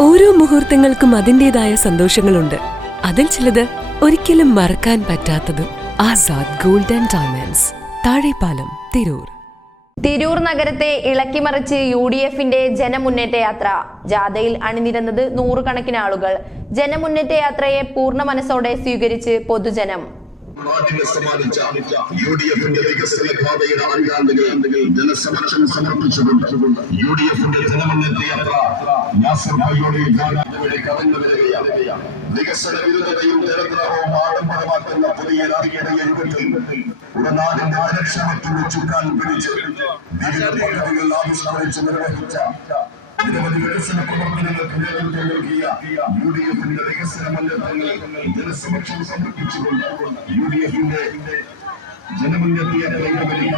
ഓരോ മുഹൂർത്തങ്ങൾക്കും അതിന്റെതായ സന്തോഷങ്ങളുണ്ട്. അതിൽ ചിലത് ഒരിക്കലും മറക്കാൻ പറ്റാത്തതും ആസാദ് ഗോൾഡൻ ഡയമണ്ട്സ് താഴെപ്പാലം തിരൂർ. തിരൂർ നഗരത്തെ ഇളക്കിമറിച്ച് യു ഡി എഫിന്റെ ജനമുന്നേറ്റ യാത്ര. ജാഥയിൽ അണിനിരന്നത് നൂറുകണക്കിന് ആളുകൾ. ജനമുന്നേറ്റ യാത്രയെ പൂർണ മനസ്സോടെ സ്വീകരിച്ച് പൊതുജനം. നാടിനെ സമ്മാനിച്ച യു ഡി എഫിന്റെ വികസന പാതയുടെ ആനുകാലികൾ ജനസമക്ഷം സമർപ്പിച്ചുകൊണ്ട് യു ഡി എഫിന്റെ ജനമുന്നേറ്റ യാത്ര നാസർ ഭായിയുടെ കടന്നു വരികയാണ്. വികസന വിരുദ്ധതയും ചരിത്രവും ആഡംബരമാക്കുന്ന പുതിയ രാഷ്ട്രീയ യുഗത്തിൽ ഒരു നാടിന്റെ അരക്ഷമത്തിന് ചുക്കാൻ പിടിച്ച് വിവിധ പദ്ധതികൾ ആവിഷ്കരിച്ച് നിർവഹിച്ച നിരവധി വികസന പ്രവർത്തനങ്ങൾക്ക് നേതൃത്വം നൽകിയ യു ഡി എഫിന്റെ വികസന മുന്നേറ്റങ്ങൾ ജനസമക്ഷം സമർപ്പിച്ചുകൊണ്ട് യു ഡി എഫിന്റെ ജനമുന്നേറ്റിയ രംഗങ്ങളിൽ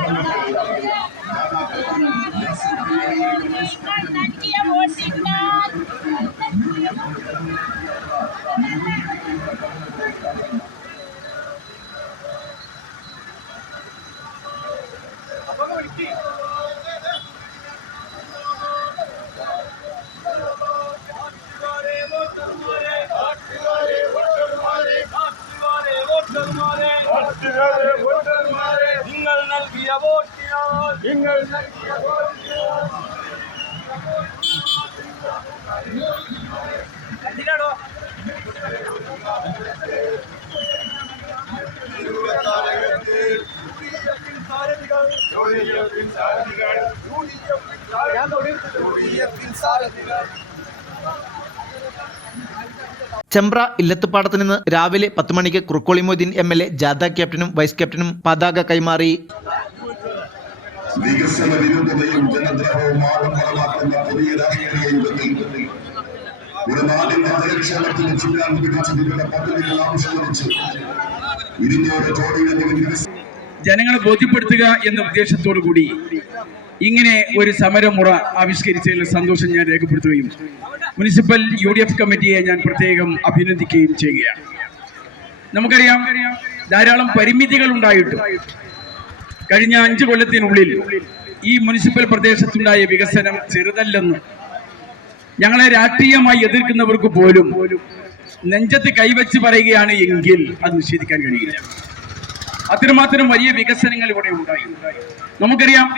ചെമ്പ്ര ഇല്ലത്തുപാടത്ത് നിന്ന് രാവിലെ പത്ത് മണിക്ക് Kurukkoli Moideen M L A ജാഥ ക്യാപ്റ്റനും വൈസ് ക്യാപ്റ്റനും പതാക കൈമാറി. വികസന വിരുദ്ധതയും ജനദ്രോഹവും ആഡംബരമാക്കുന്ന പുതിയ രാഷ്ട്രീയ യുഗത്തിൽ ഒരു നാടിന്റെ ജനക്ഷേമത്തിന് ചുറ്റാൻ പിടിച്ച് വിവിധ പദ്ധതികൾ ആവിഷ്കരിച്ച് ഇരുന്നൂറ് വികസന ജനങ്ങളെ ബോധ്യപ്പെടുത്തുക എന്ന ഉദ്ദേശത്തോടു കൂടി ഇങ്ങനെ ഒരു സമരമുറ ആവിഷ്കരിച്ചതിൽ സന്തോഷം ഞാൻ രേഖപ്പെടുത്തുകയും മുനിസിപ്പൽ യു ഡി എഫ് കമ്മിറ്റിയെ ഞാൻ പ്രത്യേകം അഭിനന്ദിക്കുകയും ചെയ്യുകയാണ്. നമുക്കറിയാം ധാരാളം പരിമിതികൾ ഉണ്ടായിട്ടും കഴിഞ്ഞ അഞ്ച് കൊല്ലത്തിനുള്ളിൽ ഈ മുനിസിപ്പൽ പ്രദേശത്തുണ്ടായ വികസനം ചെറുതല്ലെന്ന്. ഞങ്ങളെ രാഷ്ട്രീയമായി എതിർക്കുന്നവർക്ക് പോലും നെഞ്ചത്ത് കൈവച്ച് പറയുകയാണ് എങ്കിൽ അത് നിഷേധിക്കാൻ കഴിയില്ല. അത്രമാത്രം വലിയ വികസനങ്ങൾ ഇവിടെ ഉണ്ടായി. നമുക്കറിയാം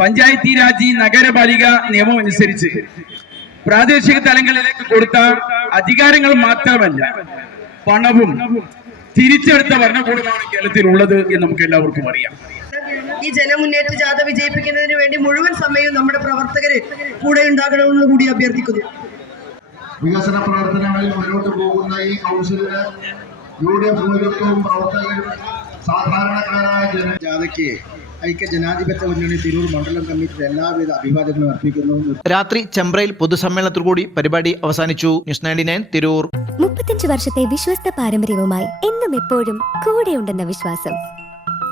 പഞ്ചായത്തി രാജ് നഗരപാലിക നിയമം അനുസരിച്ച് പ്രാദേശിക തലങ്ങളിലേക്ക് കൊടുത്ത അധികാരങ്ങൾ മാത്രമല്ല പണവും തിരിച്ചെടുത്ത ഭരണകൂടമാണ് കേരളത്തിൽ ഉള്ളത് എന്ന് നമുക്ക് എല്ലാവർക്കും അറിയാം. ഈ ജനമുന്നേറ്റ ജാഥ വിജയിപ്പിക്കുന്നതിന് വേണ്ടി മുഴുവൻ സമയവും നമ്മുടെ പ്രവർത്തകര് കൂടെ ഉണ്ടാകണമെന്ന് കൂടി അഭ്യർത്ഥിക്കുന്നു. വികസന പ്രവർത്തനങ്ങളിൽ മുന്നോട്ട് പോകുന്ന ഈ കൗൺസിലിന് യു ഡി എഫ് നേതൃത്വവും പ്രവർത്തകരും സാധാരണക്കാരായ ജനജാഥയ്ക്ക് ഐക്യ ജനാധിപത്യ മുന്നണി തിരൂർ മണ്ഡലം കമ്മിറ്റിയുടെ എല്ലാവിധ അഭിവാദ്യങ്ങളും അർപ്പിക്കുന്നു. രാത്രി ചെമ്പ്രയിൽ പൊതുസമ്മേളനത്തോടുകൂടി പരിപാടി അവസാനിച്ചു. News ninety nine Tirur. മുപ്പത്തഞ്ച് വർഷത്തെ വിശ്വസ്ത പാരമ്പര്യവുമായി എന്നും എപ്പോഴും കൂടെയുണ്ടെന്ന വിശ്വാസം.